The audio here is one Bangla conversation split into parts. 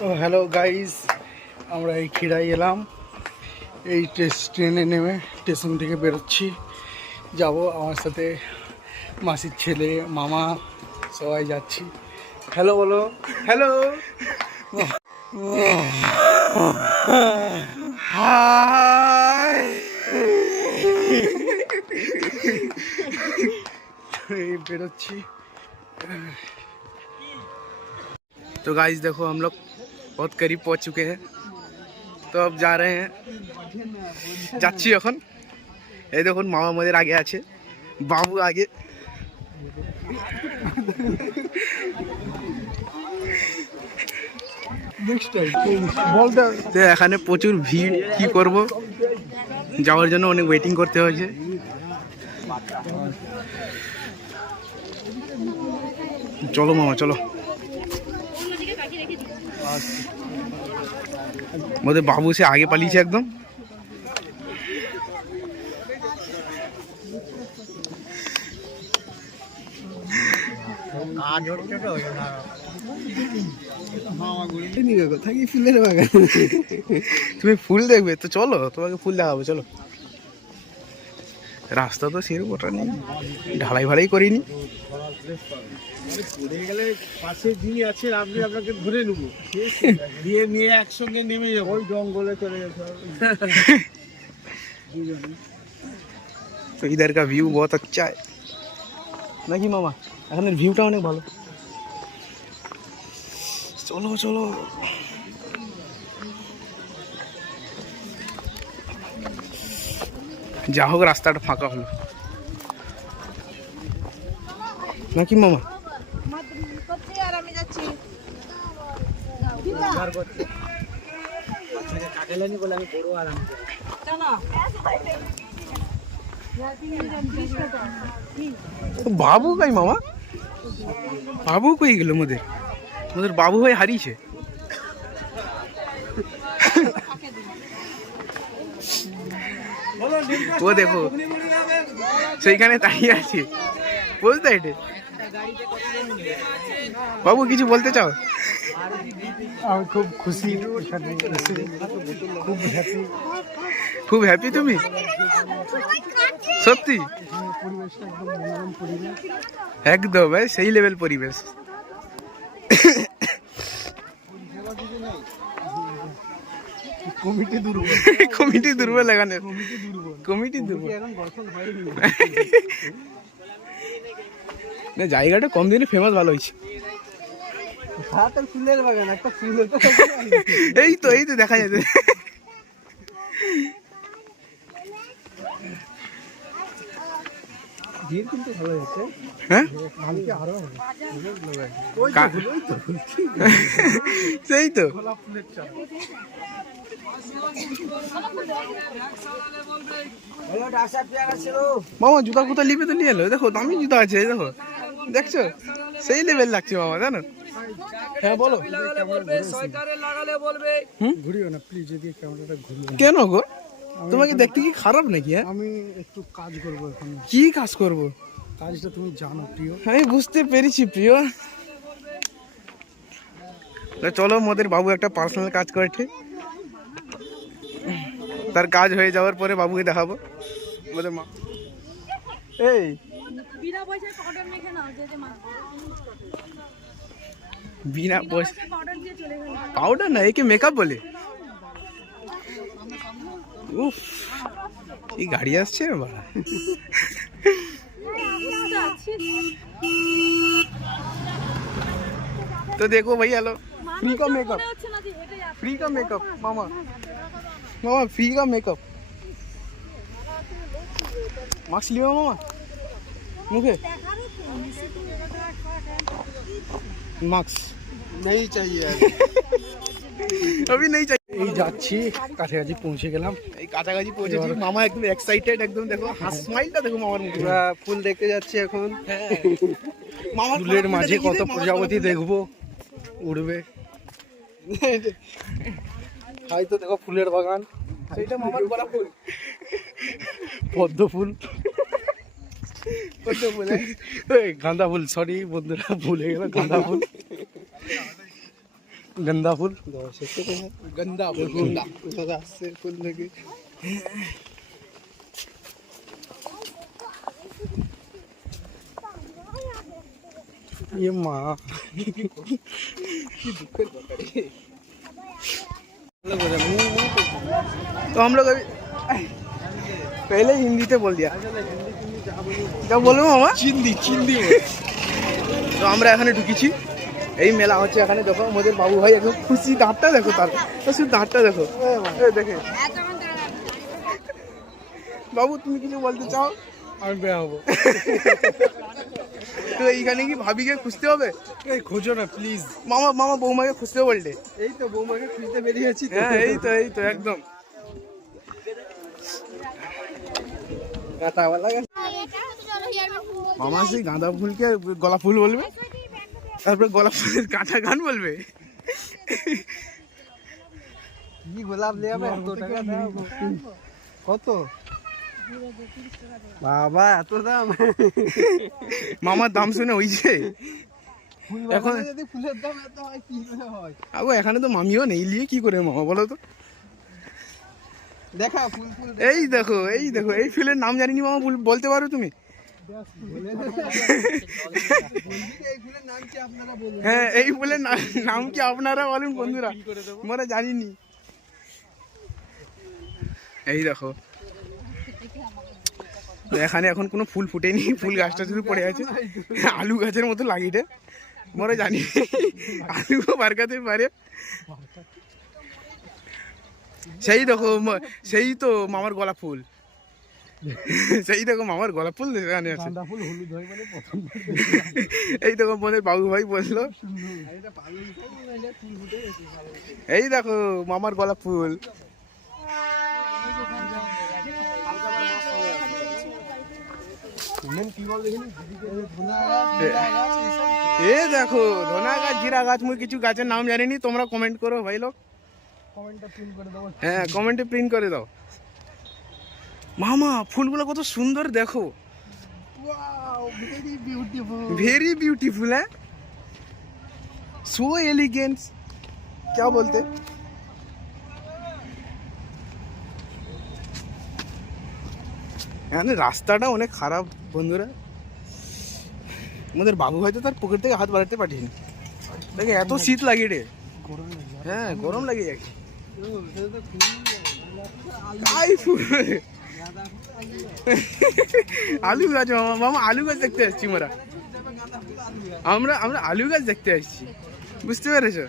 তো হ্যালো গাইস, আমরা এই খিড়াই এলাম। এই ট্রেনে নেমে স্টেশন থেকে বেরোচ্ছি, যাব আমার সাথে মাসির ছেলে, মামা, সবাই যাচ্ছি। হ্যালো বলো, হ্যালো। এই बेरोচ্ছি। तो गाइस देखो हम लोग बहुत करीब पहुंच चुके हैं, तो अब जा रहे हैं। যাচ্ছি এখন। এই দেখুন মামা আমাদের আগে আছে, বাবু আগে। তো এখানে প্রচুর ভিড়, কি করব, যাওয়ার জন্য অনেক ওয়েটিং করতে হয়েছে। চলো মামা চলো। আমাদের বাবু সে আগে পালিয়েছে একদম। তুমি ফুল দেখবে তো চলো, তোমাকে ফুল দেখাবো চলো। রাস্তা তো সেরকম ওটা নেই, ঢালাই ভালাই করিনি। গেলে পাশে যিনি আছেন আপনি আপনাকে ধরে নেবো, দিয়ে নিয়ে একসঙ্গে নেমে যাবো, ওই জঙ্গলে চলে যেতে হবে। तो इधर का व्यू बहुत अच्छा है ना कि मामा, এখানের ভিউটা অনেক ভালো। চলো চলো। যা হোক রাস্তাটা ফাঁকা হলো নাকি মামা। বাবু কই মামা, বাবু কই গেল? মোদের বাবু ভাই হারিয়েছে। ও দেখো সেইখানে দাঁড়িয়ে আছে, বুঝতে এটা। বাবু কিছু বলতে চাও? আমি খুব খুশি, খুব হ্যাপি তুমি সত্যি? একদম ভাই সেই লেভেল পরিবেশ। কমিটি দুর্বল এখানে, কমিটি দুর্বল। না জায়গাটা কম দিনে ফেমাস ভালো হয়েছে। ফুলের বাগান, একটা ফুল এই তো দেখা যাচ্ছে। কিন্তু ভালো হচ্ছে, হ্যাঁ আরো সেই তো। মামা জুতা কোথা লিপে তো নিয়ে এলো, দেখো দামি জুতা আছে, দেখো দেখছো সেই লেভেল লাগছে মামা, জানো? হ্যাঁ বলো। ঘুরিও না প্লিজ, যদি ক্যামেরাটা ঘুরিও। কেন গো, তোমাকে দেখতে কি খারাপ নাকি? আমি একটু কাজ করবো এখন। কি কাজ করবো? কাজটা তুমি জানো প্রিয়। আমি বুঝতে পেরেছি প্রিয়। চলো মোদের বাবু একটা পার্সোনাল কাজ করেছে, তার কাজ হয়ে যাওয়ার পরে বাবুকে দেখাবো। মোদের মা এই বিনা পয়সা পাউডার না, একে মেকআপ বলে। উফ এই গাড়ি আসছে বাড়া। तो देखो भैया लो फ्री का मेकअप, फ्री का मेकअप मामा, मामा फ्री का मेकअप। मास्क लियो मामा मुझे, मास्क नहीं चाहिए अभी नहीं चाहिए। এই যাচ্ছি, কাছাকাছি পৌঁছে গেলাম। এই কাছাকাছি পৌঁছেছি, মামা একদম এক্সাইটেড, একদম দেখো স্মাইলটা দেখো মামার মুখে। আমরা ফুল দেখতে যাচ্ছি এখন। মামা ফুলের মাঝে কত প্রজাপতি দেখবো উড়বে। হয়তো দেখো ফুলের বাগান, সেইটা মামার করা ফুল, পদ্ম ফুল, গাঁদা ফুল, সরি বন্ধুরা ভুলে গেল, গাঁদা ফুল। गंदा फूल गंदा गंदा আসছে ফুল থেকে ये माँ तो हम लोग अभी पहले हिंदी से बोल दिया क्या बोलবো মামা চিন্দি চিন্দি তো আমরা এখানে ঢুকেছি এই মেলা হচ্ছে এখানে দেখো আমাদের বাবু ভাই একদম খুশি দাঁতটা দেখো তার শুধু দাঁতটা দেখো এই দেখে বাবু তুমি কিছু বলতে চাও আমি বেয়া হবো তো এইখানে কি ভাবিকে খুঁজতে হবে এই খোঁজো না প্লিজ মামা মামা বৌমাকে খুঁজতে বললে এই তো বৌমাকে খুঁজতে বেরিয়েছি হ্যাঁ এই তো একদম মামা সেই গাঁদা ফুলকে গলা ফুল বলবে তারপরে গলা ফুলের কাঁটা গান বলবে কি গোলাপ নেবে এত টাকা দাম কত বাবা এত দাম মামার দাম শুনে হইছে এখন যদি ফুলের দাম এত হয় কি করে হয় আগো এখানে তো মামিও নেই লিয়ে কি করে মামা বলো তো দেখা ফুল ফুল এই দেখো এই ফুলের নাম জানিনি মামা বলতে পারো তুমি এই ফুলের নাম কি আপনারা বলুন হ্যাঁ এই ফুলের নাম কি আপনারা বলেন বন্ধুরা আমরা জানিনি এই দেখো এখানে এখন কোনো ফুল ফুটেনি ফুল গাছটা শুধু পড়ে আছে আলু গাছের মতো লাগিয়ে আমরা জানি আলু বারকাতে পারে সেই তো মামার গোলাপ ফুল সেই দেখো মামার গোলাপ ফুল এখানে আছে গাঁদা ফুল হলুদ হয় মানে প্রথম এই দেখো আমাদের বাবু ভাই বললো এই দেখো মামার গোলাপ ফুল এ দেখো ধনা গাছ জিরা গাছ মুই কিছু গাছের নাম জানিনি তোমরা কমেন্ট করো ভাই লোক হ্যাঁ কমেন্টে প্রিন্ট করে দাও মামা ফুলগুলো কত সুন্দর দেখো ভেরি ब्यूटीफुल है सो एलिगेंट क्या बोलते এখানে রাস্তাটা অনেক খারাপ বন্ধুরা আমাদের বাবু হয়তো তার পকেট থেকে হাত বাড়াতে পাঠিয়ে দেখে এত শীত লাগে রে হ্যাঁ গরম লাগে যাচ্ছে আলু গাছ মামা আলু গাছ দেখতে আসছি আমরা আলু গাছ দেখতে আসছি বুঝতে পেরেছো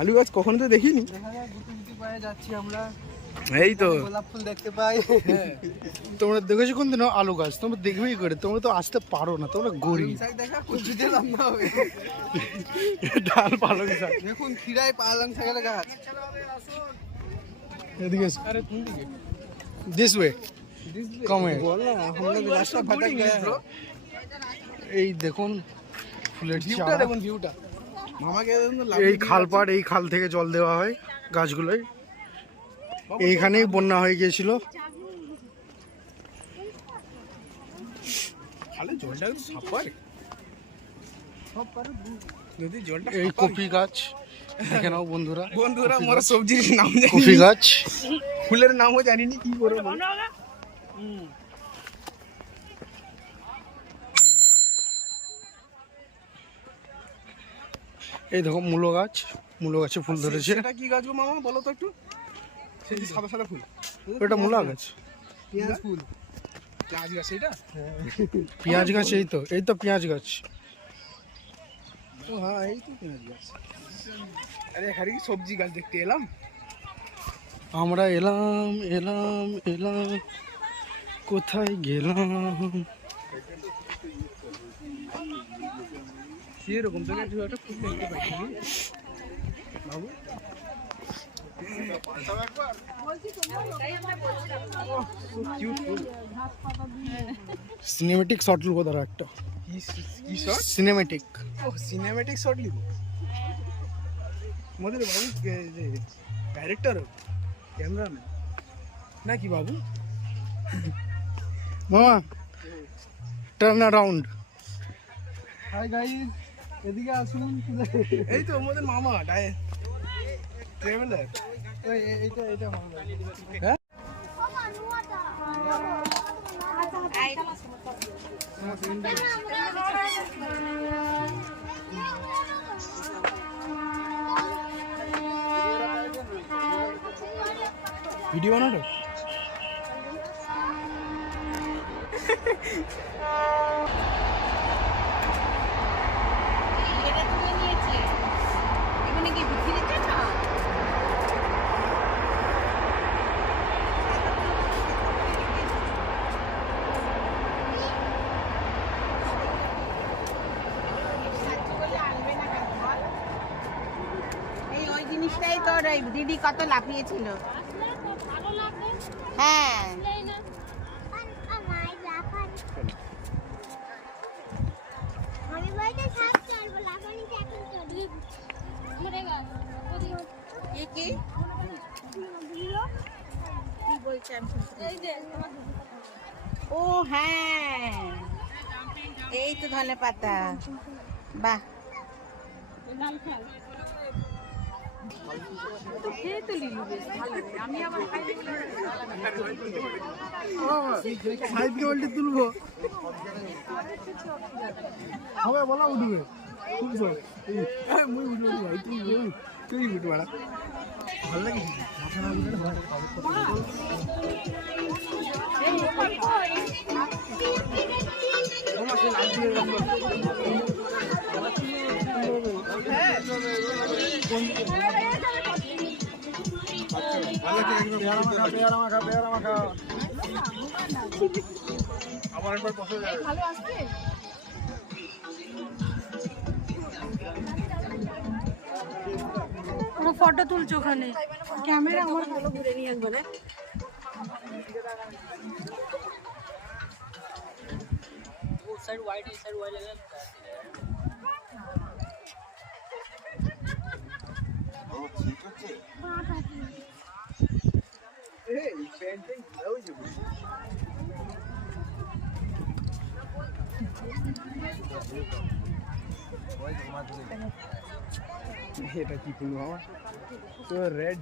আলু গাছ কখনো তো দেখিনি যাচ্ছি আমরা এই তো গোলাপ ফুল দেখতে পাই তোমরা দেখেছো কোনদিন আলু গাছ তোমরা দেখবেই করে তোমরা তো আসতে পারো না তোমরা গরিব দেখা কুচিতে লম্বা হবে ডাল পালং শাক দেখুন খিরাই পালং শাকের গাছ এদিকে আরে কোন দিকে দিস ওয়ে কম হে বল না हम लोग रास्ता भटक गए हैं এই দেখুন ফুলের ভিউটা চারা দেখুন ভিউটা মামাকে এই খালপাড় এই খাল থেকে জল দেওয়া হয় গাছগুলোয় এইখানেই বন্যা হয়ে গিয়েছিল খালে জলটা সাফ পারে সব পারে যদি জলটা এই কপি গাছ দেখে নাও বন্ধুরা আমরা সবজির নাম জানি কপি গাছ ফুলের নামও জানিনি কি করে বলো এই দেখো মূলো গাছে ফুল ধরেছে সেটা কি গাছ গো মামা বলো তো একটু সেই যে সাদা সাদা ফুল এটা মূলা গাছ পেঁয়াজ ফুল পেঁয়াজ গাছ এটা পেঁয়াজ গাছ এই তো পেঁয়াজ গাছ ও হ্যাঁ এই তো পেঁয়াজ গাছ আরে এখানে কি সবজি গাছ দেখতে এলাম আমরা এলাম কোথায় গেলাম সেরকম তো একটা ফুল দেখতে পাইছি বাবু সিনেমেটিক শট লুকো ধরো একটা কি শট সিনেমেটিক ও সিনেমেটিক শট লিখো মোদের বাবু ডাইরেক্টর ক্যামেরাম্যান নাকি বাবু মামা টার্ন অ্যারাউন্ড হাই গাইস এদিকে আসুন। এই তো আমাদের মামা ট্রাভেলার। এইটা মামা। হ্যাঁ ভিডিও বানাটো এই ওই জিনিসটাই তোর ওই দিদি কত লাফিয়েছিল। হ্যাঁ কি কি কি বলছে আমি শুনতে পাচ্ছি। ও হ্যাঁ এই তো ধনে পাতা, বাহ সাইড কেবলটি তুলবো হবে বলা উঠবে তুলছো মুই উঠবো ভাই তুই উঠবে ভালো লাগে আবার একবার বসে যাবে। ফটো তুলছো ওখানে ক্যামেরা আমার ভালো ঘুরে নিয়ে একবারে এটা কি ফুল বাবা তো রেড